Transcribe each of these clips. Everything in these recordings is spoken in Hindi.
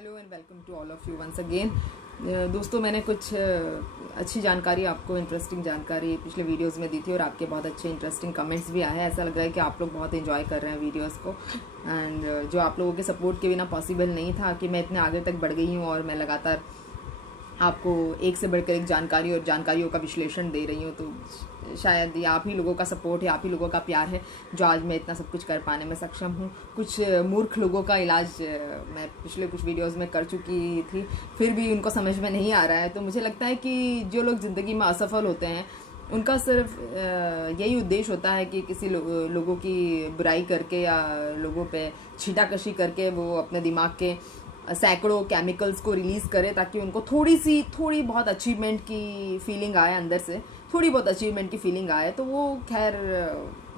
Hello and welcome to all of you once again. दोस्तों, मैंने कुछ अच्छी जानकारी, आपको इंटरेस्टिंग जानकारी पिछले वीडियोस में दी थी और आपके बहुत अच्छे इंटरेस्टिंग कमेंट्स भी आए हैं। ऐसा लग रहा है कि आप लोग बहुत एंजॉय कर रहे हैं वीडियोस को, एंड जो आप लोगों के सपोर्ट के बिना पॉसिबल नहीं था कि मैं इतने आगे तक बढ़ गई हूँ और मैं लगातार आपको एक से बढ़कर एक जानकारी और जानकारियों का विश्लेषण दे रही हूँ। तो शायद ये आप ही लोगों का सपोर्ट है, आप ही लोगों का प्यार है जो आज मैं इतना सब कुछ कर पाने में सक्षम हूँ। कुछ मूर्ख लोगों का इलाज मैं पिछले कुछ वीडियोस में कर चुकी थी, फिर भी उनको समझ में नहीं आ रहा है। तो मुझे लगता है कि जो लोग ज़िंदगी में असफल होते हैं उनका सिर्फ यही उद्देश्य होता है कि किसी लोगों की बुराई करके या लोगों पे छीटाकशी करके वो अपने दिमाग के सैकड़ों केमिकल्स को रिलीज़ करे ताकि उनको थोड़ी बहुत अचीवमेंट की फीलिंग आए, अंदर से थोड़ी बहुत अचीवमेंट की फीलिंग आए। तो वो खैर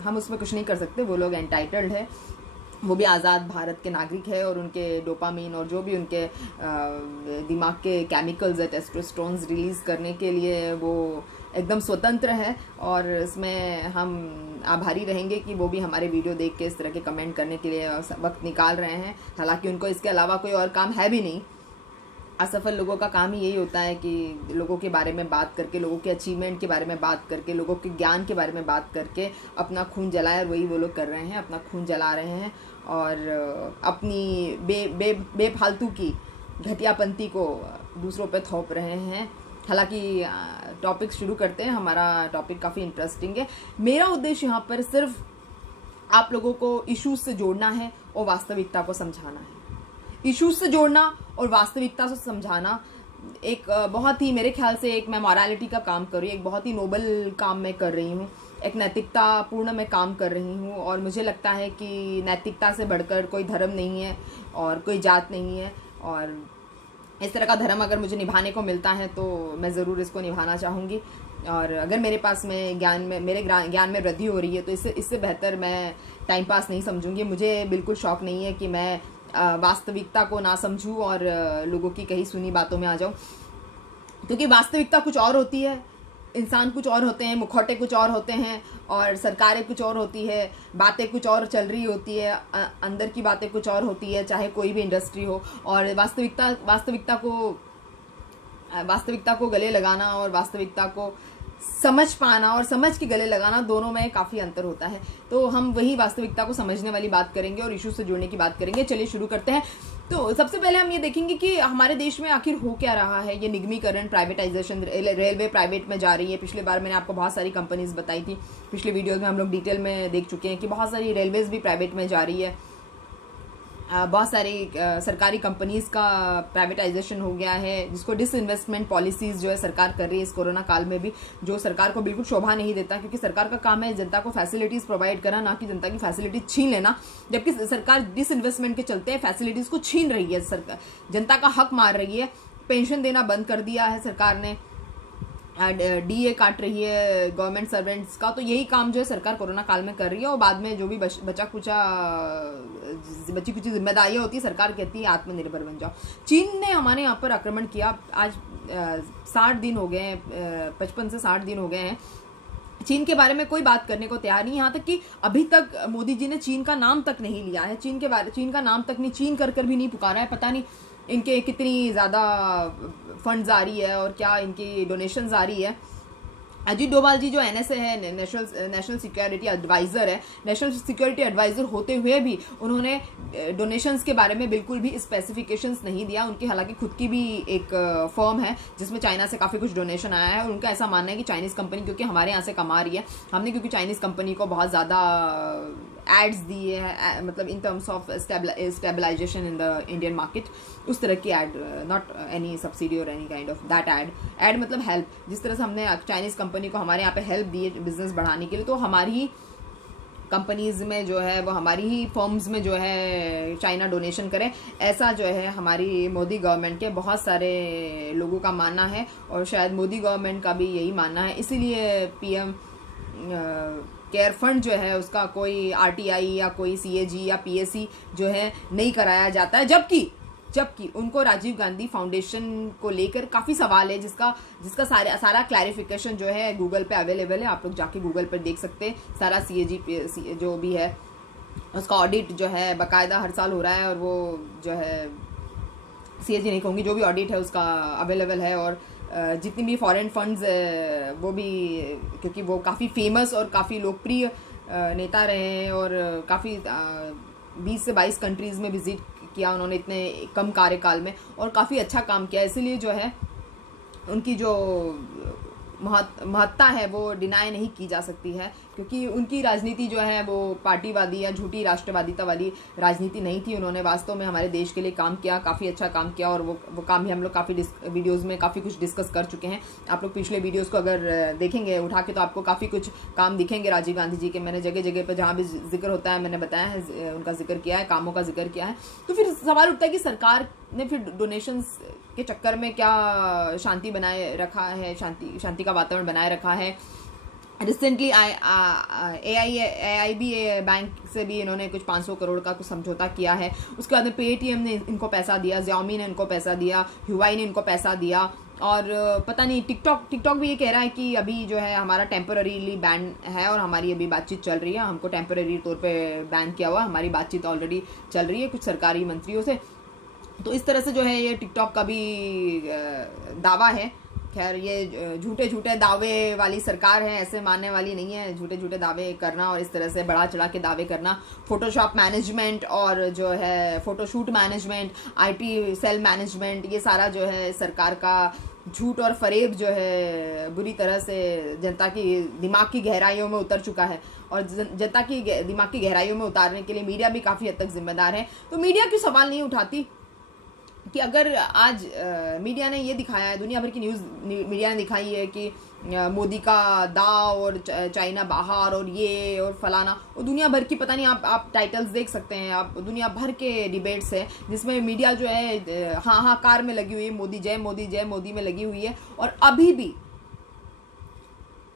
हम उसमें कुछ नहीं कर सकते, वो लोग एंटाइटल्ड है, वो भी आज़ाद भारत के नागरिक है और उनके डोपामीन और जो भी उनके दिमाग के केमिकल्स है, टेस्टोस्टेरोन्स रिलीज़ करने के लिए वो एकदम स्वतंत्र है। और इसमें हम आभारी रहेंगे कि वो भी हमारे वीडियो देख के इस तरह के कमेंट करने के लिए वक्त निकाल रहे हैं। हालांकि उनको इसके अलावा कोई और काम है भी नहीं। असफल लोगों का काम ही यही होता है कि लोगों के बारे में बात करके, लोगों के अचीवमेंट के बारे में बात करके, लोगों के ज्ञान के बारे में बात करके अपना खून जलाए। वही वो लोग कर रहे हैं, अपना खून जला रहे हैं और अपनी बेफालतू की घटियापंती को दूसरों पे थोप रहे हैं। हालांकि टॉपिक शुरू करते हैं। हमारा टॉपिक काफ़ी इंटरेस्टिंग है। मेरा उद्देश्य यहाँ पर सिर्फ आप लोगों को इश्यूज से जोड़ना है और वास्तविकता को समझाना है। इश्यूज से जोड़ना और वास्तविकता से समझाना एक बहुत ही, मेरे ख्याल से एक मैं मॉरालिटी का काम कर रही हूँ, एक बहुत ही नोबल काम मैं कर रही हूँ, एक नैतिकता पूर्ण मैं काम कर रही हूँ। और मुझे लगता है कि नैतिकता से बढ़कर कोई धर्म नहीं है और कोई जात नहीं है, और इस तरह का धर्म अगर मुझे निभाने को मिलता है तो मैं ज़रूर इसको निभाना चाहूँगी। और अगर मेरे पास में मेरे ज्ञान में वृद्धि हो रही है तो इससे बेहतर मैं टाइम पास नहीं समझूंगी। मुझे बिल्कुल शौक नहीं है कि मैं वास्तविकता को ना समझूं और लोगों की कही सुनी बातों में आ जाऊं, क्योंकि वास्तविकता कुछ और होती है, इंसान कुछ और होते हैं, मुखौटे कुछ और होते हैं और सरकारें कुछ और होती है, बातें कुछ और चल रही होती है, अंदर की बातें कुछ और होती है, चाहे कोई भी इंडस्ट्री हो। और वास्तविकता को गले लगाना और वास्तविकता को समझ पाना और समझ के गले लगाना, दोनों में काफ़ी अंतर होता है। तो हम वही वास्तविकता को समझने वाली बात करेंगे और इशू से जुड़ने की बात करेंगे। चलिए शुरू करते हैं। तो सबसे पहले हम ये देखेंगे कि हमारे देश में आखिर हो क्या रहा है। ये निगमीकरण, प्राइवेटाइजेशन, रेलवे प्राइवेट में जा रही है। पिछले बार मैंने आपको बहुत सारी कंपनीज बताई थी, पिछले वीडियोज़ में हम लोग डिटेल में देख चुके हैं कि बहुत सारी रेलवेज भी प्राइवेट में जा रही है। बहुत सारी सरकारी कंपनीज का प्राइवेटाइजेशन हो गया है, जिसको डिसइन्वेस्टमेंट पॉलिसीज जो है सरकार कर रही है इस कोरोना काल में भी, जो सरकार को बिल्कुल शोभा नहीं देता, क्योंकि सरकार का काम है जनता को फैसिलिटीज प्रोवाइड करना, ना कि जनता की फैसिलिटीज छीन लेना। जबकि सरकार डिसइन्वेस्टमेंट के चलते फैसिलिटीज को छीन रही है, सरकार जनता का हक मार रही है। पेंशन देना बंद कर दिया है सरकार ने, डीए काट रही है गवर्नमेंट सर्वेंट्स का। तो यही काम जो है सरकार कोरोना काल में कर रही है। और बाद में जो भी बची कुछ जिम्मेदारियां होती है, सरकार कहती है आत्मनिर्भर बन जाओ। चीन ने हमारे यहाँ पर आक्रमण किया। आज 60 दिन हो गए हैं, 55 से 60 दिन हो गए हैं। चीन के बारे में कोई बात करने को तैयार नहीं, यहाँ तक कि अभी तक मोदी जी ने चीन का नाम तक नहीं लिया है। चीन का नाम तक नहीं, चीन कर भी नहीं पुकारा है। पता नहीं इनके कितनी ज़्यादा फंड्स आ रही है और क्या इनकी डोनेशंस आ रही है। अजीत डोभाल जी जो NSA है, नेशनल सिक्योरिटी एडवाइज़र है, नेशनल सिक्योरिटी एडवाइज़र होते हुए भी उन्होंने डोनेशंस के बारे में बिल्कुल भी स्पेसिफिकेशंस नहीं दिया। उनकी हालांकि खुद की भी एक फर्म है जिसमें चाइना से काफ़ी कुछ डोनेशन आया है, और उनका ऐसा मानना है कि चाइनीज़ कंपनी क्योंकि हमारे यहाँ से कमा रही है, हमने क्योंकि चाइनीज़ कंपनी को बहुत ज़्यादा एड्स दिए हैं, मतलब in terms of stabilisation in the Indian market, उस तरह की एड, नॉट एनी सब्सिडी और any kind of that aid मतलब हेल्प। जिस तरह से हमने चाइनीज़ कंपनी को हमारे यहाँ पे हेल्प दी है बिजनेस बढ़ाने के लिए, तो हमारी ही कंपनीज में जो है वो, हमारी ही फर्म्स में जो है चाइना डोनेशन करे, ऐसा जो है हमारी मोदी गवर्नमेंट के बहुत सारे लोगों का मानना है। और शायद मोदी गवर्नमेंट का भी यही मानना है। इसीलिए PM केयर फंड जो है उसका कोई RTI या कोई CAG या PSC जो है नहीं कराया जाता है, जबकि उनको राजीव गांधी फाउंडेशन को लेकर काफ़ी सवाल है, जिसका सारा क्लैरिफिकेशन जो है गूगल पे अवेलेबल है। आप लोग जाके गूगल पर देख सकते हैं। सारा CAG जो भी है उसका ऑडिट जो है बाकायदा हर साल हो रहा है, और वो जो है CAG नहीं कहूँगी, जो भी ऑडिट है उसका अवेलेबल है। और जितनी भी फॉरेन फंड्स वो भी, क्योंकि वो काफ़ी फेमस और काफ़ी लोकप्रिय नेता रहे हैं और काफ़ी 20 से 22 कंट्रीज़ में विजिट किया उन्होंने इतने कम कार्यकाल में, और काफ़ी अच्छा काम किया। इसीलिए जो है उनकी जो महत्ता है वो डिनाई नहीं की जा सकती है, क्योंकि उनकी राजनीति जो है वो पार्टीवादी या झूठी राष्ट्रवादिता वाली राजनीति नहीं थी। उन्होंने वास्तव में हमारे देश के लिए काम किया, काफ़ी अच्छा काम किया, और वो काम भी हम लोग काफ़ी वीडियोज़ में काफ़ी कुछ डिस्कस कर चुके हैं। आप लोग पिछले वीडियोज़ को अगर देखेंगे उठा के तो आपको काफ़ी कुछ काम दिखेंगे राजीव गांधी जी के। मैंने जगह जगह पर जहाँ भी जिक्र होता है मैंने बताया है, उनका जिक्र किया है, कामों का जिक्र किया है। तो फिर सवाल उठता है कि सरकार ने फिर डोनेशंस के चक्कर में क्या शांति बनाए रखा है, शांति का वातावरण बनाए रखा है। रिसेंटली AIB बैंक से भी इन्होंने कुछ 500 करोड़ का कुछ समझौता किया है। उसके बाद में पेटीएम ने इनको पैसा दिया, Xiaomi ने इनको पैसा दिया, Huawei ने इनको पैसा दिया, और पता नहीं टिकटॉक भी ये कह रहा है कि अभी जो है हमारा टेम्पररीली बैन है और हमारी अभी बातचीत चल रही है, हमको टेम्पररी तौर पे बैन किया हुआ, हमारी बातचीत ऑलरेडी चल रही है कुछ सरकारी मंत्रियों से। तो इस तरह से जो है ये टिकटॉक का भी दावा है। खैर ये झूठे दावे वाली सरकार है, ऐसे मानने वाली नहीं है। झूठे दावे करना और इस तरह से बढ़ा चढ़ा के दावे करना, फोटोशॉप मैनेजमेंट और जो है photoshoot management, IT cell management, ये सारा जो है सरकार का झूठ और फरेब जो है बुरी तरह से जनता की दिमाग की गहराइयों में उतर चुका है। और जनता की दिमाग की गहराइयों में उतारने के लिए मीडिया भी काफ़ी हद तक जिम्मेदार है। तो मीडिया क्यों सवाल नहीं उठाती कि अगर आज मीडिया ने ये दिखाया है, दुनिया भर की न्यूज़ मीडिया ने दिखाई है कि मोदी का दाव और चाइना बाहर और ये और फलाना, और दुनिया भर की पता नहीं, आप टाइटल्स देख सकते हैं, आप दुनिया भर के डिबेट्स है जिसमें मीडिया जो है हाँ कार में लगी हुई है, मोदी जय मोदी में लगी हुई है। और अभी भी,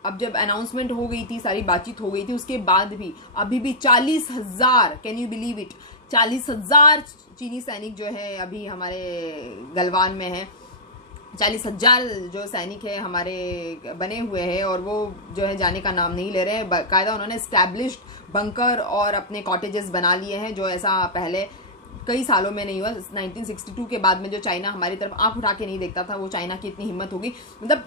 अब जब अनाउंसमेंट हो गई थी, सारी बातचीत हो गई थी, उसके बाद भी अभी भी 40,000, कैन यू बिलीव इट, 40,000 चीनी सैनिक जो है अभी हमारे गलवान में है। 40,000 जो सैनिक है हमारे बने हुए हैं और वो जो है जाने का नाम नहीं ले रहे हैं। बाकायदा उन्होंने स्टैब्लिश्ड बंकर और अपने कॉटेजेस बना लिए हैं, जो ऐसा पहले कई सालों में नहीं हुआ। 1962 के बाद में जो चाइना हमारी तरफ आंख उठा के नहीं देखता था, वो चाइना की इतनी हिम्मत होगी। मतलब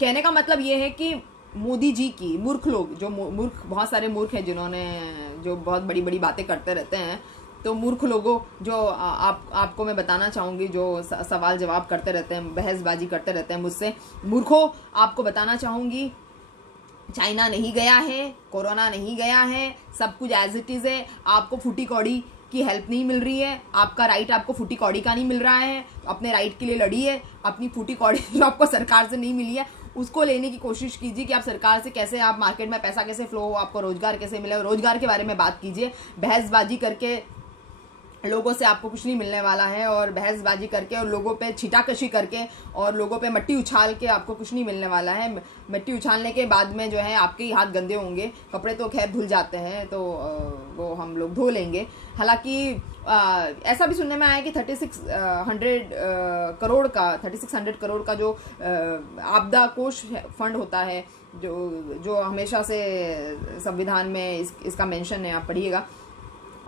कहने का मतलब ये है कि मोदी जी की मूर्ख लोग, जो मूर्ख, बहुत सारे मूर्ख हैं जिन्होंने जो बहुत बड़ी बड़ी बातें करते रहते हैं, तो मूर्ख लोगों जो आपको मैं बताना चाहूँगी, जो सवाल जवाब करते रहते हैं, बहसबाजी करते रहते हैं मुझसे, मूर्खों, आपको बताना चाहूँगी चाइना नहीं गया है, कोरोना नहीं गया है, सब कुछ एज इट इज़ है। आपको फूटी कौड़ी की हेल्प नहीं मिल रही है, आपका राइट आपको फूटी कौड़ी का नहीं मिल रहा है, तो अपने राइट के लिए लड़िए। अपनी फूटी कौड़ी जो आपको सरकार से नहीं मिली है उसको लेने की कोशिश कीजिए कि आप सरकार से कैसे, आप मार्केट में पैसा कैसे फ्लो हो, आपको रोजगार कैसे मिले, रोजगार के बारे में बात कीजिए। बहसबाजी करके लोगों से आपको कुछ नहीं मिलने वाला है, और बहसबाजी करके और लोगों पे छीटाकशी करके और लोगों पे मट्टी उछाल के आपको कुछ नहीं मिलने वाला है। मट्टी उछालने के बाद में जो है आपके ही हाथ गंदे होंगे, कपड़े तो खैर धुल जाते हैं, तो वो हम लोग धो लेंगे। हालांकि ऐसा भी सुनने में आया कि 3600 करोड़ का जो आपदा कोष फंड होता है, जो हमेशा से संविधान में इसका मेंशन है, आप पढ़िएगा।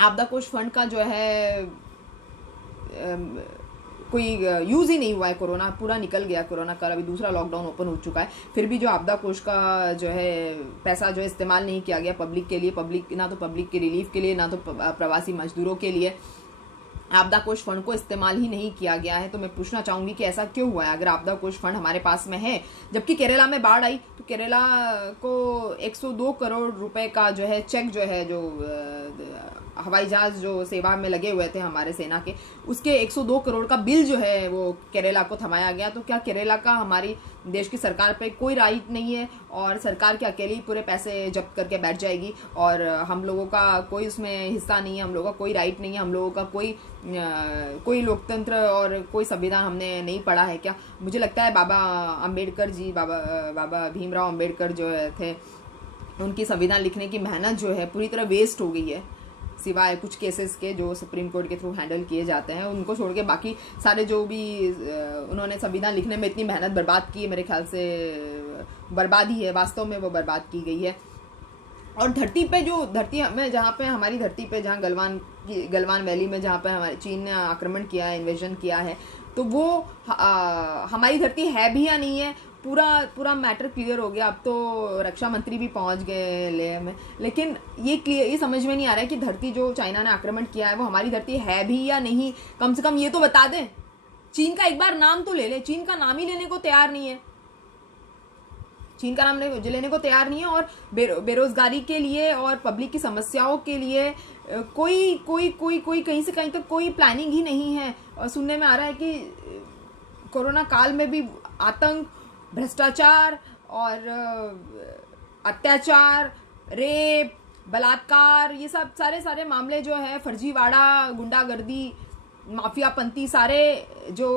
आपदा कोष फंड का जो है कोई यूज़ ही नहीं हुआ है। कोरोना पूरा निकल गया, कोरोना का अभी दूसरा लॉकडाउन ओपन हो चुका है, फिर भी जो आपदा कोष का जो है पैसा जो है इस्तेमाल नहीं किया गया पब्लिक के लिए, ना तो पब्लिक के रिलीफ के लिए, ना तो प्रवासी मजदूरों के लिए। आपदा कोष फंड को इस्तेमाल ही नहीं किया गया है। तो मैं पूछना चाहूँगी कि ऐसा क्यों हुआ है? अगर आपदा कोष फंड हमारे पास में है, जबकि केरला में बाढ़ आई तो केरला को 102 करोड़ रुपए का जो है चेक जो है, जो हवाई जहाज जो सेवा में लगे हुए थे हमारे सेना के, उसके 102 करोड़ का बिल जो है वो केरला को थमाया गया। तो क्या केरला का हमारी देश की सरकार पे कोई राइट नहीं है और सरकार के अकेले ही पूरे पैसे जब्त करके बैठ जाएगी और हम लोगों का कोई उसमें हिस्सा नहीं है, हम लोगों का कोई राइट नहीं है, हम लोगों का कोई लोकतंत्र और कोई संविधान हमने नहीं पढ़ा है क्या? मुझे लगता है बाबा अम्बेडकर जी, बाबा भीमराव अम्बेडकर जो थे, उनकी संविधान लिखने की मेहनत जो है पूरी तरह वेस्ट हो गई है, सिवाय कुछ केसेस के जो सुप्रीम कोर्ट के थ्रू हैंडल किए जाते हैं। उनको छोड़ के बाकी सारे जो भी उन्होंने संविधान लिखने में इतनी मेहनत बर्बाद की है, मेरे ख्याल से बर्बाद ही है, वास्तव में वो बर्बाद की गई है। और धरती पे जो धरती में जहाँ पे हमारी धरती पे जहाँ गलवान वैली में जहाँ पे हमारे चीन ने आक्रमण किया है, इन्वेजन किया है, तो वो हमारी धरती है भी या नहीं है, पूरा मैटर क्लियर हो गया। अब तो रक्षा मंत्री भी पहुंच गए लेह में, लेकिन ये समझ में नहीं आ रहा है कि धरती जो चाइना ने आक्रमण किया है वो हमारी धरती है भी या नहीं। कम से कम ये तो बता दें। चीन का एक बार नाम तो ले ले। चीन का नाम ही लेने को तैयार नहीं है। चीन का नाम लेने को तैयार नहीं है, और बेरोजगारी के लिए और पब्लिक की समस्याओं के लिए कोई कहीं से कहीं तक कोई प्लानिंग ही नहीं है। और सुनने में आ रहा है कि कोरोना काल में भी आतंक, भ्रष्टाचार और अत्याचार, रेप, बलात्कार, ये सब सारे मामले जो है, फर्जीवाड़ा, गुंडागर्दी, माफियापंती, सारे जो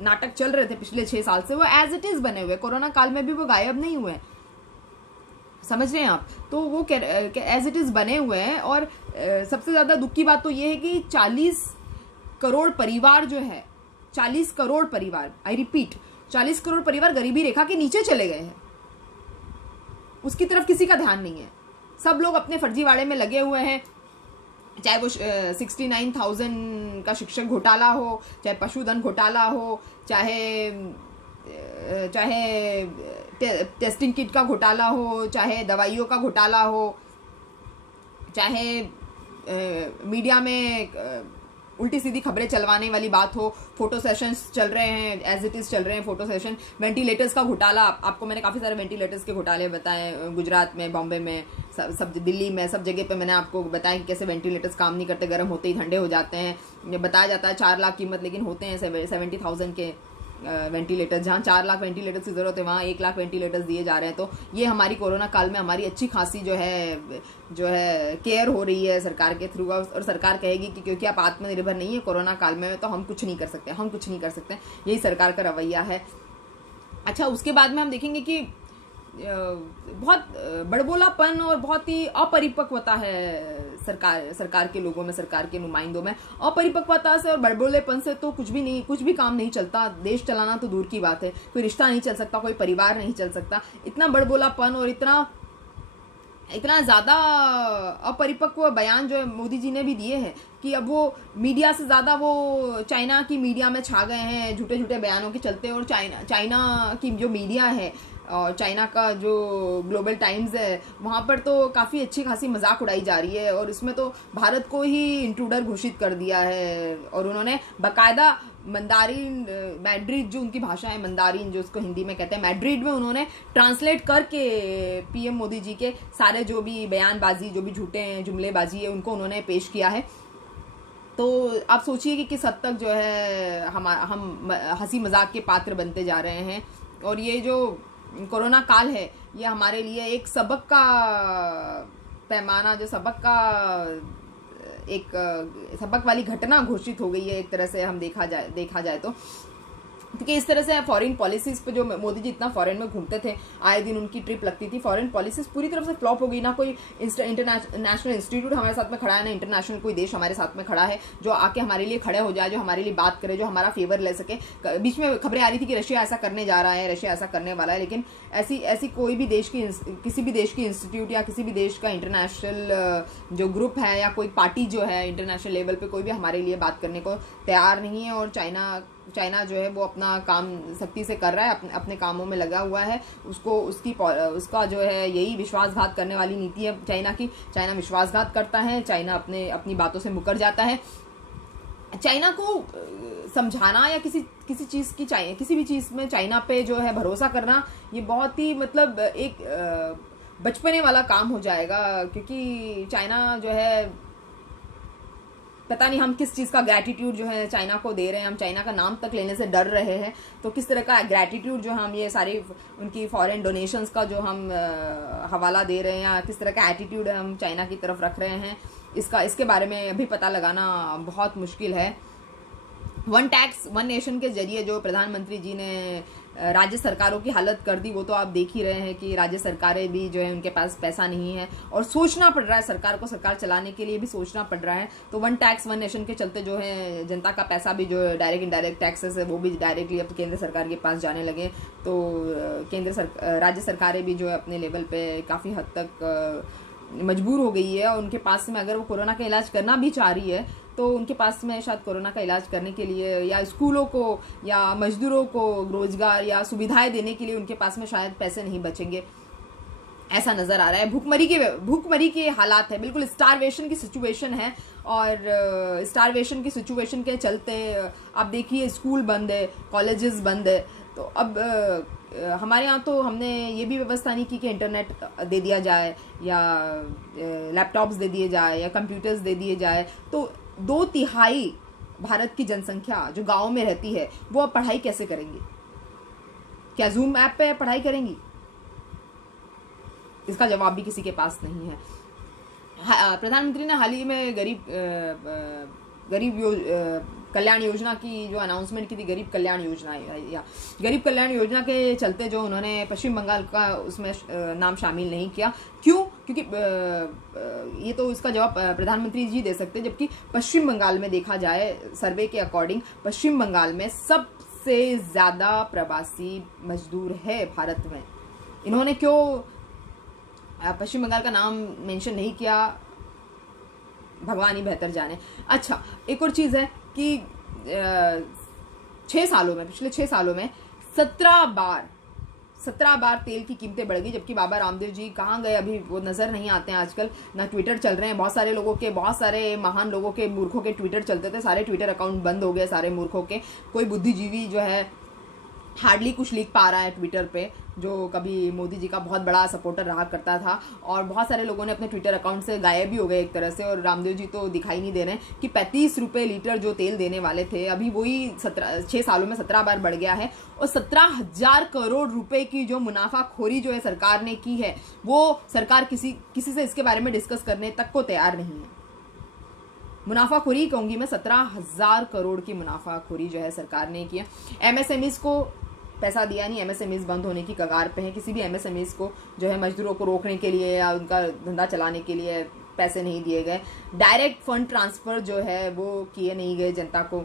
नाटक चल रहे थे पिछले 6 साल से, वो एज इट इज बने हुए। कोरोना काल में भी वो गायब नहीं हुए, समझ रहे हैं आप? तो वो एज इट इज बने हुए हैं। और सबसे ज्यादा दुख की बात तो ये है कि 40 करोड़ परिवार जो है, 40 करोड़ परिवार, आई रिपीट, 40 करोड़ परिवार गरीबी रेखा के नीचे चले गए हैं। उसकी तरफ किसी का ध्यान नहीं है। सब लोग अपने फर्जीवाड़े में लगे हुए हैं, चाहे वो 69,000 का शिक्षक घोटाला हो, चाहे पशुधन घोटाला हो, चाहे टेस्टिंग किट का घोटाला हो, चाहे दवाइयों का घोटाला हो, चाहे मीडिया में उल्टी सीधी खबरें चलवाने वाली बात हो, फोटो सेशंस चल रहे हैं, एज इट इज चल रहे हैं फोटो सेशन, वेंटिलेटर्स का घोटाला। आपको मैंने काफ़ी सारे वेंटिलेटर्स के घोटाले बताए, गुजरात में, बॉम्बे में, सब दिल्ली में, सब जगह पे मैंने आपको बताया कि कैसे वेंटिलेटर्स काम नहीं करते, गर्म होते ही ठंडे हो जाते हैं। बताया जाता है 4 लाख कीमत, लेकिन होते हैं 70,000 के वेंटिलेटर। जहाँ 4 लाख वेंटिलेटर्स की जरूरत है वहाँ 1 लाख वेंटिलेटर्स दिए जा रहे हैं। तो ये हमारी कोरोना काल में हमारी अच्छी खासी जो है केयर हो रही है सरकार के थ्रू। और सरकार कहेगी कि क्योंकि आप आत्मनिर्भर नहीं है कोरोना काल में, तो हम कुछ नहीं कर सकते, यही सरकार का रवैया है। अच्छा, उसके बाद में हम देखेंगे कि बहुत बड़बोलापन और बहुत ही अपरिपक्वता है सरकार के लोगों में, सरकार के नुमाइंदों में। अपरिपक्वता से और बड़बोलेपन से तो कुछ भी काम नहीं चलता। देश चलाना तो दूर की बात है, कोई रिश्ता नहीं चल सकता, कोई परिवार नहीं चल सकता। इतना बड़बोलापन और इतना ज़्यादा अपरिपक्व बयान जो है मोदी जी ने भी दिए हैं कि अब वो मीडिया से ज़्यादा वो चाइना की मीडिया में छा गए हैं झूठे बयानों के चलते। और चाइना की जो मीडिया है और चाइना का जो ग्लोबल टाइम्स है, वहाँ पर तो काफ़ी अच्छी खासी मजाक उड़ाई जा रही है। और इसमें तो भारत को ही इंट्रूडर घोषित कर दिया है। और उन्होंने बाकायदा मंदारिन, मैड्रिड जो उनकी भाषा है, मंदारिन जो उसको हिंदी में कहते हैं, मैड्रिड में उन्होंने ट्रांसलेट करके पीएम मोदी जी के सारे जो भी बयानबाजी, जो भी झूठे हैं, जुमलेबाजी है, उनको उन्होंने पेश किया है। तो आप सोचिए कि किस हद तक जो है हम हंसी मजाक के पात्र बनते जा रहे हैं। और ये जो कोरोना काल है, ये हमारे लिए एक सबक का पैमाना, जो सबक वाली घटना घोषित हो गई है एक तरह से, हम देखा जाए तो। क्योंकि इस तरह से फॉरेन पॉलिसीज पे जो मोदी जी इतना फॉरेन में घूमते थे, आए दिन उनकी ट्रिप लगती थी, फॉरेन पॉलिसीज पूरी तरफ से फ्लॉप हो गई। ना कोई इंटरनेशनल इंस्टीट्यूट हमारे साथ में खड़ा है, ना इंटरनेशनल कोई देश हमारे साथ में खड़ा है जो आके हमारे लिए खड़े हो जाए, जो हमारे लिए बात करे, जो हमारा फेवर ले सके। बीच में खबरें आ रही थी कि रशिया ऐसा करने जा रहा है, रशिया ऐसा करने वाला है, लेकिन ऐसी कोई भी देश की, किसी भी देश की इंस्टीट्यूट या किसी भी देश का इंटरनेशनल जो ग्रुप है या कोई पार्टी जो है इंटरनेशनल लेवल पे, कोई भी हमारे लिए बात करने को तैयार नहीं है। और चाइना जो है वो अपना काम सख्ती से कर रहा है, अपने कामों में लगा हुआ है। उसका जो है यही विश्वासघात करने वाली नीति है चाइना की। चाइना विश्वासघात करता है, चाइना अपनी बातों से मुकर जाता है। चाइना को समझाना या किसी चीज़ की किसी भी चीज़ में चाइना पे जो है भरोसा करना, ये बहुत ही मतलब एक बचपने वाला काम हो जाएगा। क्योंकि चाइना जो है, पता नहीं हम किस चीज़ का ग्रैटिट्यूड जो है चाइना को दे रहे हैं। हम चाइना का नाम तक लेने से डर रहे हैं। तो किस तरह का ग्रैटिट्यूड जो हम ये सारी उनकी फॉरेन डोनेशंस का जो हम हवाला दे रहे हैं, या किस तरह का एटीट्यूड हम चाइना की तरफ रख रहे हैं, इसके बारे में अभी पता लगाना बहुत मुश्किल है। वन टैक्स वन नेशन के जरिए जो प्रधानमंत्री जी ने राज्य सरकारों की हालत कर दी, वो तो आप देख ही रहे हैं कि राज्य सरकारें भी जो है उनके पास पैसा नहीं है और सोचना पड़ रहा है, सरकार को सरकार चलाने के लिए भी सोचना पड़ रहा है। तो वन टैक्स वन नेशन के चलते जो है जनता का पैसा भी जो डायरेक्ट इनडायरेक्ट टैक्सेस है वो भी डायरेक्टली अब केंद्र सरकार के पास जाने लगे। तो राज्य सरकारें भी जो है अपने लेवल पे काफ़ी हद तक मजबूर हो गई है और उनके पास में अगर वो कोरोना का इलाज करना भी चाह रही है तो उनके पास में शायद कोरोना का इलाज करने के लिए या स्कूलों को या मजदूरों को रोजगार या सुविधाएं देने के लिए उनके पास में शायद पैसे नहीं बचेंगे, ऐसा नजर आ रहा है। भूखमरी के हालात है, बिल्कुल स्टारवेशन की सिचुएशन है। और स्टारवेशन की सिचुएशन के चलते आप देखिए स्कूल बंद है, कॉलेजेस बंद है। तो अब हमारे यहाँ तो हमने ये भी व्यवस्था नहीं की कि इंटरनेट दे दिया जाए या लैपटॉप्स दे दिए जाए या कंप्यूटर्स दे दिए जाए। तो 2/3 भारत की जनसंख्या जो गाँव में रहती है वो अब पढ़ाई कैसे करेंगी? क्या जूम ऐप पे पढ़ाई करेंगी? इसका जवाब भी किसी के पास नहीं है। प्रधानमंत्री ने हाल ही में गरीब कल्याण योजना की जो अनाउंसमेंट की थी, गरीब कल्याण योजना या गरीब कल्याण योजना के चलते जो उन्होंने पश्चिम बंगाल का उसमें नाम शामिल नहीं किया। क्यों? क्योंकि ये तो इसका जवाब प्रधानमंत्री जी दे सकते हैं। जबकि पश्चिम बंगाल में देखा जाए सर्वे के अकॉर्डिंग पश्चिम बंगाल में सबसे ज़्यादा प्रवासी मजदूर है भारत में। इन्होंने क्यों पश्चिम बंगाल का नाम मेंशन नहीं किया, भगवान ही बेहतर जाने। अच्छा, एक और चीज़ है कि पिछले 6 सालों में 17 बार तेल की कीमतें बढ़ गई। जबकि बाबा रामदेव जी कहाँ गए? अभी वो नज़र नहीं आते हैं आजकल, ना ट्विटर चल रहे हैं। बहुत सारे महान लोगों के, मूर्खों के ट्विटर चलते थे, सारे ट्विटर अकाउंट बंद हो गए सारे मूर्खों के। कोई बुद्धिजीवी जो है हार्डली कुछ लिख पा रहा है ट्विटर पे, जो कभी मोदी जी का बहुत बड़ा सपोर्टर रहा करता था। और बहुत सारे लोगों ने अपने ट्विटर अकाउंट से गायब भी हो गए एक तरह से। और रामदेव जी तो दिखाई नहीं दे रहे हैं कि 35 रुपये लीटर जो तेल देने वाले थे अभी वही 6 सालों में 17 बार बढ़ गया है। और 17,000 करोड़ रुपए की जो मुनाफाखोरी जो है सरकार ने की है, वो सरकार किसी से इसके बारे में डिस्कस करने तक को तैयार नहीं है। मुनाफाखोरी कहूंगी मैं, 17,000 करोड़ की मुनाफाखोरी जो है सरकार ने की है। एमएसएमईज को पैसा दिया नहीं, एमएसएमईज बंद होने की कगार पे है। किसी भी एमएसएमईज को जो है मजदूरों को रोकने के लिए या उनका धंधा चलाने के लिए पैसे नहीं दिए गए। डायरेक्ट फंड ट्रांसफर जो है वो किए नहीं गए जनता को।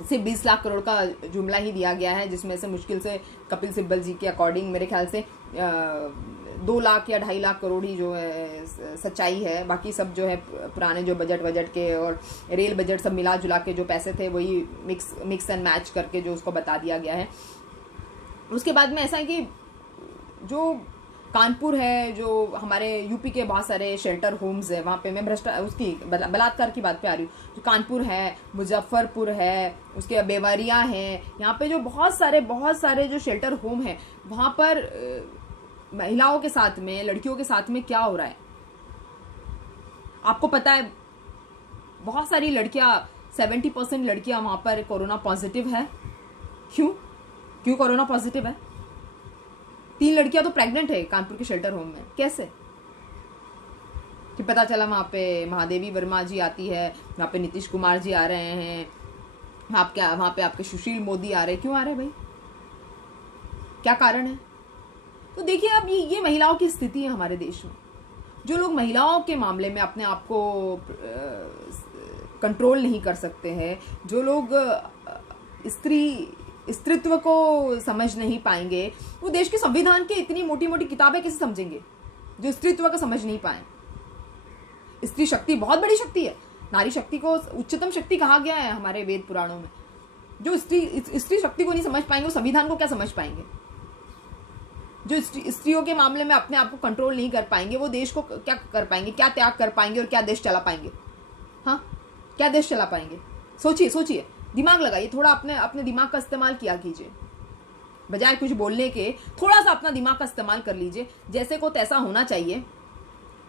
सिर्फ 20 लाख करोड़ का जुमला ही दिया गया है, जिसमें से मुश्किल से कपिल सिब्बल जी के अकॉर्डिंग मेरे ख्याल से 2 लाख या 2.5 लाख करोड़ ही जो है सच्चाई है। बाकी सब जो है पुराने जो बजट के और रेल बजट सब मिला जुला के जो पैसे थे वही मिक्स एंड मैच करके जो उसको बता दिया गया है। उसके बाद में ऐसा है कि जो कानपुर है, जो हमारे यूपी के बहुत सारे शेल्टर होम्स है, वहाँ पे मैं बलात्कार की बात पे आ रही हूँ। जो कानपुर है, मुजफ्फरपुर है, उसके बेवरिया है, यहाँ पे जो बहुत सारे जो शेल्टर होम है, वहाँ पर महिलाओं के साथ में, लड़कियों के साथ में क्या हो रहा है आपको पता है? बहुत सारी लड़कियां, 70% लड़कियां वहां पर कोरोना पॉजिटिव है। क्यों कोरोना पॉजिटिव है? 3 लड़कियां तो प्रेग्नेंट है कानपुर के शेल्टर होम में। कैसे? कि पता चला वहां पे महादेवी वर्मा जी आती है, वहां पे नीतीश कुमार जी आ रहे हैं, वहां पे आपके सुशील मोदी आ रहे हैं। क्यों आ रहे हैं भाई? क्या कारण है? तो देखिए अब ये महिलाओं की स्थिति है हमारे देश में। जो लोग महिलाओं के मामले में अपने आप को कंट्रोल नहीं कर सकते हैं, जो लोग स्त्रीत्व को समझ नहीं पाएंगे, वो देश के संविधान के इतनी मोटी मोटी किताबें कैसे समझेंगे जो स्त्रीत्व को समझ नहीं पाए? स्त्री शक्ति बहुत बड़ी शक्ति है। नारी शक्ति को उच्चतम शक्ति कहा गया है हमारे वेद पुराणों में। जो स्त्री शक्ति को नहीं समझ पाएंगे वो संविधान को क्या समझ पाएंगे? जो स्त्रियों के मामले में अपने आप को कंट्रोल नहीं कर पाएंगे वो देश को क्या कर पाएंगे? क्या त्याग कर पाएंगे और क्या देश चला पाएंगे? हाँ, क्या देश चला पाएंगे? सोचिए, दिमाग लगाइए, थोड़ा अपने दिमाग का इस्तेमाल किया कीजिए। बजाय कुछ बोलने के थोड़ा सा अपना दिमाग का इस्तेमाल कर लीजिए। जैसे को तैसा होना चाहिए।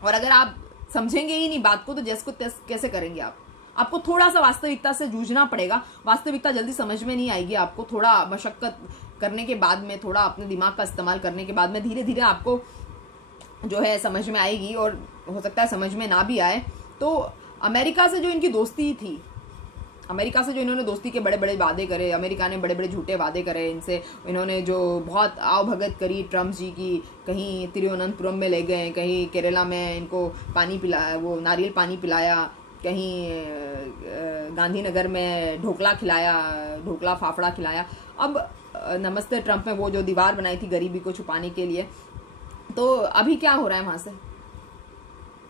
और अगर आप समझेंगे ही नहीं बात को तो जैसे को कैसे करेंगे आप? आपको थोड़ा सा वास्तविकता से जूझना पड़ेगा। वास्तविकता जल्दी समझ में नहीं आएगी आपको। थोड़ा मशक्कत करने के बाद में, थोड़ा अपने दिमाग का इस्तेमाल करने के बाद में धीरे धीरे आपको जो है समझ में आएगी। और हो सकता है समझ में ना भी आए तो अमेरिका से जो इनकी दोस्ती थी, अमेरिका से जो इन्होंने दोस्ती के बड़े बड़े वादे करे, अमेरिका ने बड़े बड़े झूठे वादे करे इनसे, इन्होंने जो बहुत आवभगत करी ट्रम्प जी की, कहीं तिरुवनंतपुरम में ले गए, कहीं केरला में इनको पानी पिलाया, वो नारियल पानी पिलाया, कहीं गांधीनगर में ढोकला फाफड़ा खिलाया। अब नमस्ते ट्रम्प में वो जो दीवार बनाई थी गरीबी को छुपाने के लिए, तो अभी क्या हो रहा है वहाँ से?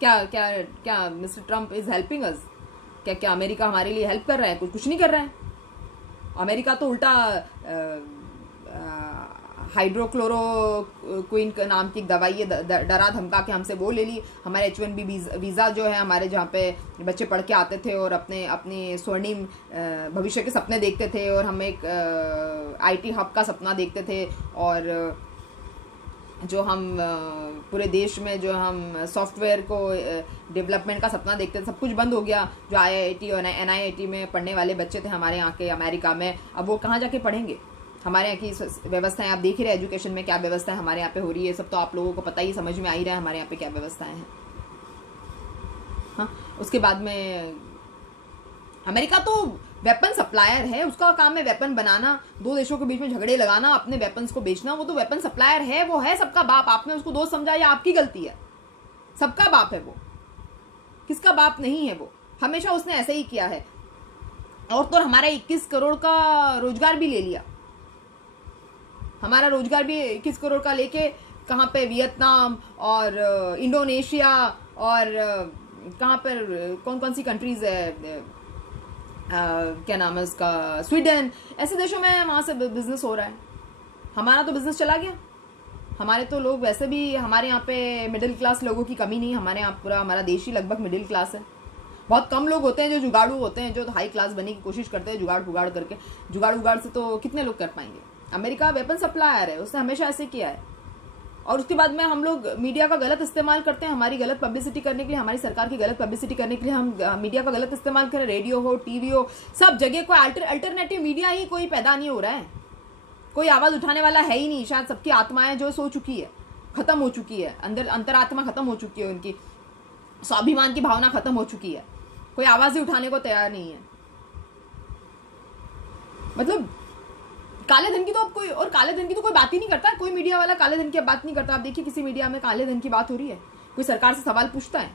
क्या क्या क्या mister Trump is helping us? क्या क्या अमेरिका हमारे लिए हेल्प कर रहा है? कुछ नहीं कर रहा है। अमेरिका तो उल्टा हाइड्रोक्लोरोक्विन नाम की दवाई है, डरा धमका के हमसे वो ले ली। हमारे H1B वीज़ा जो है, हमारे जहाँ पे बच्चे पढ़ के आते थे और अपने स्वर्णिम भविष्य के सपने देखते थे, और हम एक IT हब का सपना देखते थे, और जो हम पूरे देश में जो हम सॉफ्टवेयर को डेवलपमेंट का सपना देखते थे, सब कुछ बंद हो गया। जो IIT और NIIT में पढ़ने वाले बच्चे थे हमारे यहाँ के अमेरिका में, अब वो कहाँ जाके पढ़ेंगे? हमारे यहाँ की व्यवस्थाएं आप देख ही रहे, एजुकेशन में क्या व्यवस्था हमारे यहाँ पे हो रही है, सब तो आप लोगों को पता ही, समझ में आ ही रहा है हमारे यहाँ पे क्या व्यवस्थाएं हैं। हाँ, उसके बाद में अमेरिका तो वेपन सप्लायर है, उसका काम है वेपन बनाना, दो देशों के बीच में झगड़े लगाना, अपने वेपन्स को बेचना। वो तो वेपन सप्लायर है, वो है सबका बाप। आपने उसको दोस्त समझा, या आपकी गलती है? सबका बाप है वो, किसका बाप नहीं है वो। हमेशा उसने ऐसे ही किया है। और तो हमारा 21 करोड़ का रोजगार भी ले लिया। हमारा रोजगार भी 21 करोड़ का लेके कहाँ पे वियतनाम और इंडोनेशिया और कहाँ पर कौन कौन सी कंट्रीज है, क्या नाम है उसका, स्वीडन, ऐसे देशों में वहाँ से बिजनेस हो रहा है। हमारा तो बिजनेस चला गया। हमारे तो लोग वैसे भी, हमारे यहाँ पे मिडिल क्लास लोगों की कमी नहीं। हमारे यहाँ पूरा हमारा देश ही लगभग मिडिल क्लास है। बहुत कम लोग होते हैं जो जुगाड़ू होते हैं, जो हाई क्लास बनने की कोशिश करते हैं जुगाड़ फुगाड़ करके। जुगाड़ से तो कितने लोग कर पाएंगे? अमेरिका वेपन सप्लायर है, उसने हमेशा ऐसे किया है। और उसके बाद में हम लोग मीडिया का गलत इस्तेमाल करते हैं, हमारी गलत पब्लिसिटी करने के लिए, हमारी सरकार की गलत पब्लिसिटी करने के लिए हम मीडिया का गलत इस्तेमाल करें। रेडियो हो, टीवी हो, सब जगह कोई अल्टरनेटिव मीडिया ही कोई पैदा नहीं हो रहा है। कोई आवाज़ उठाने वाला है ही नहीं। शायद सबकी आत्माएं जो सो चुकी है, खत्म हो चुकी है, अंदर अंतरात्मा खत्म हो चुकी है, उनकी स्वाभिमान की भावना खत्म हो चुकी है। कोई आवाज़ ही उठाने को तैयार नहीं है। मतलब काले धन की तो अब कोई, और काले धन की तो कोई बात ही नहीं करता है। कोई मीडिया वाला काले धन की अब बात नहीं करता। आप देखिए किसी मीडिया में काले धन की बात हो रही है, कोई सरकार से सवाल पूछता है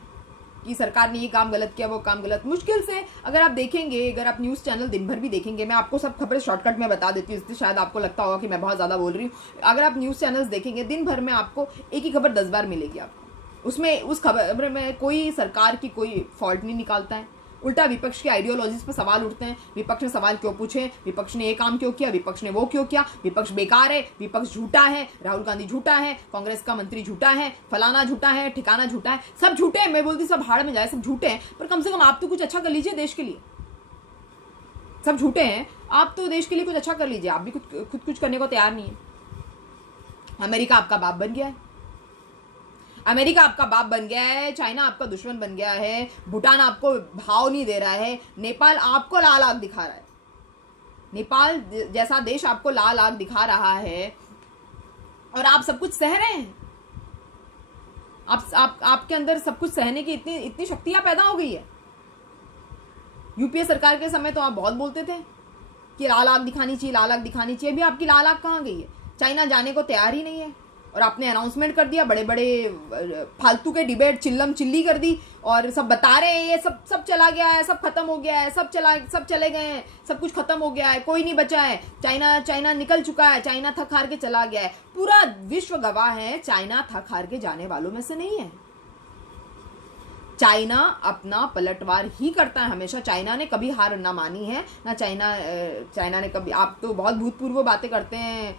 कि सरकार ने ये काम गलत किया, वो काम गलत। मुश्किल से अगर आप देखेंगे, अगर आप न्यूज़ चैनल दिन भर भी देखेंगे, मैं आपको सब खबरें शॉर्टकट में बता देती हूँ, इसलिए शायद आपको लगता होगा कि मैं बहुत ज़्यादा बोल रही हूँ। अगर आप न्यूज़ चैनल्स देखेंगे दिन भर में, आपको एक ही खबर 10 बार मिलेगी आपको। उसमें उस खबर में कोई सरकार की कोई फॉल्ट नहीं निकालता है, उल्टा विपक्ष की आइडियोलॉजीज पर सवाल उठते हैं। विपक्ष ने सवाल क्यों पूछे, विपक्ष ने ये काम क्यों किया, विपक्ष ने वो क्यों किया, विपक्ष बेकार है, विपक्ष झूठा है, राहुल गांधी झूठा है, कांग्रेस का मंत्री झूठा है, फलाना झूठा है, ठिकाना झूठा है, सब झूठे हैं। मैं बोलती सब हाड़ में जाए, सब झूठे हैं, पर कम से कम आप तो कुछ अच्छा कर लीजिए देश के लिए। सब झूठे हैं, आप तो देश के लिए कुछ अच्छा कर लीजिए। आप भी खुद कुछ करने को तैयार नहीं है। अमेरिका आपका बाप बन गया है, अमेरिका आपका बाप बन गया है, चाइना आपका दुश्मन बन गया है, भूटान आपको भाव नहीं दे रहा है, नेपाल आपको लाल आग दिखा रहा है। नेपाल जैसा देश आपको लाल आग दिखा रहा है और आप सब कुछ सह रहे हैं। आपके अंदर सब कुछ सहने की इतनी शक्तियां पैदा हो गई है। यूपीए सरकार के समय तो आप बहुत बोलते थे कि लाल आग दिखानी चाहिए, लाल आग दिखानी चाहिए। अभी आपकी लाल आग कहाँ गई है? चाइना जाने को तैयार ही नहीं है, और आपने अनाउंसमेंट कर दिया, बड़े बड़े फालतू के डिबेट चिल्लम चिल्ली कर दी, और सब बता रहे हैं ये सब चला गया है, सब खत्म हो गया है, सब चले गए हैं, सब कुछ खत्म हो गया है, कोई नहीं बचा है, चाइना निकल चुका है, चाइना थक हार के चला गया है। पूरा विश्व गवाह है, चाइना थक हार के जाने वालों में से नहीं है। चाइना अपना पलटवार ही करता है हमेशा। चाइना ने कभी हार ना मानी है ना, चाइना ने कभी, आप तो बहुत भूतपूर्व बातें करते हैं,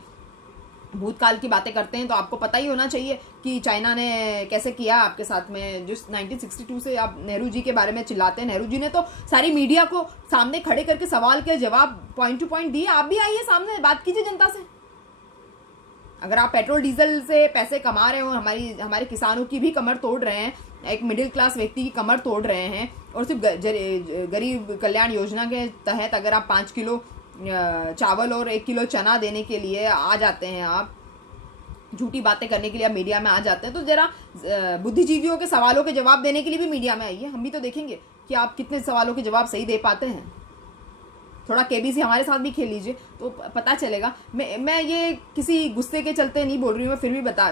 भूतकाल की बातें करते हैं, तो आपको पता ही होना चाहिए कि चाइना ने कैसे किया आपके साथ में। जिस 1962 से आप नेहरू जी के बारे में चिल्लाते हैं, नेहरू जी ने तो सारी मीडिया को सामने खड़े करके सवाल के जवाब पॉइंट टू पॉइंट दिए। आप भी आइए सामने, बात कीजिए जनता से। अगर आप पेट्रोल डीजल से पैसे कमा रहे हो, हमारे किसानों की भी कमर तोड़ रहे हैं, एक मिडिल क्लास व्यक्ति की कमर तोड़ रहे हैं, और सिर्फ गरीब कल्याण योजना के तहत अगर आप 5 किलो चावल और 1 किलो चना देने के लिए आ जाते हैं, आप झूठी बातें करने के लिए आप मीडिया में आ जाते हैं, तो जरा बुद्धिजीवियों के सवालों के जवाब देने के लिए भी मीडिया में आइए। हम भी तो देखेंगे कि आप कितने सवालों के जवाब सही दे पाते हैं। थोड़ा केबीसी हमारे साथ भी खेल लीजिए तो पता चलेगा। मैं ये किसी गुस्से के चलते नहीं बोल रही हूँ, मैं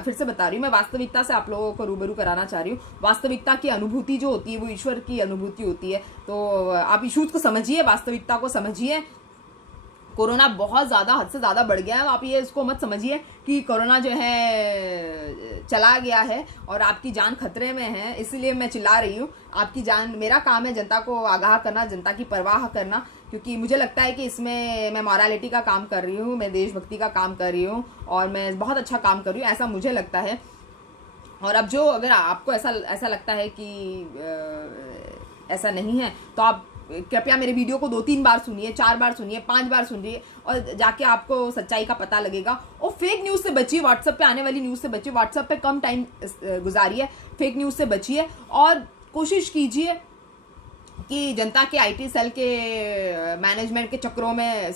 फिर से बता रही हूँ। मैं वास्तविकता से आप लोगों को रूबरू कराना चाह रही हूँ। वास्तविकता की अनुभूति जो होती है वो ईश्वर की अनुभूति होती है। तो आप इशूज को समझिए, वास्तविकता को समझिए, कोरोना बहुत ज़्यादा हद से ज़्यादा बढ़ गया है। आप ये इसको मत समझिए कि कोरोना जो है चला गया है और आपकी जान खतरे में है इसलिए मैं चिल्ला रही हूँ। आपकी जान, मेरा काम है जनता को आगाह करना, जनता की परवाह करना, क्योंकि मुझे लगता है कि इसमें मैं मॉरलिटी का काम कर रही हूँ, मैं देशभक्ति का काम कर रही हूँ और मैं बहुत अच्छा काम कर रही हूँ, ऐसा मुझे लगता है। और अब जो अगर आपको ऐसा लगता है कि ऐसा नहीं है तो आप कृपया मेरे वीडियो को 2-3 बार सुनिए, 4 बार सुनिए, 5 बार सुनिए और जाके आपको सच्चाई का पता लगेगा। और फेक न्यूज़ से बचिए, व्हाट्सएप पे आने वाली न्यूज़ से बचिए, व्हाट्सएप पे कम टाइम गुजारिए, फेक न्यूज़ से बचिए और कोशिश कीजिए कि जनता के आईटी सेल के मैनेजमेंट के चक्रों में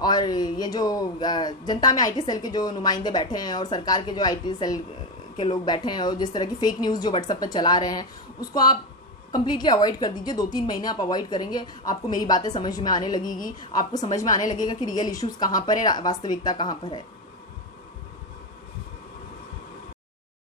और ये जो जनता में आईटी सेल के जो नुमाइंदे बैठे हैं और सरकार के जो आईटी सेल के लोग बैठे हैं और जिस तरह की फेक न्यूज़ जो व्हाट्सएप पे चला रहे हैं उसको आप कंप्लीटली अवॉइड कर दीजिए। 2-3 महीने आप अवॉइड करेंगे, आपको मेरी बातें समझ में आने लगेगी, आपको समझ में आने लगेगा कि रियल इश्यूज़ कहाँ पर है, वास्तविकता कहाँ पर है।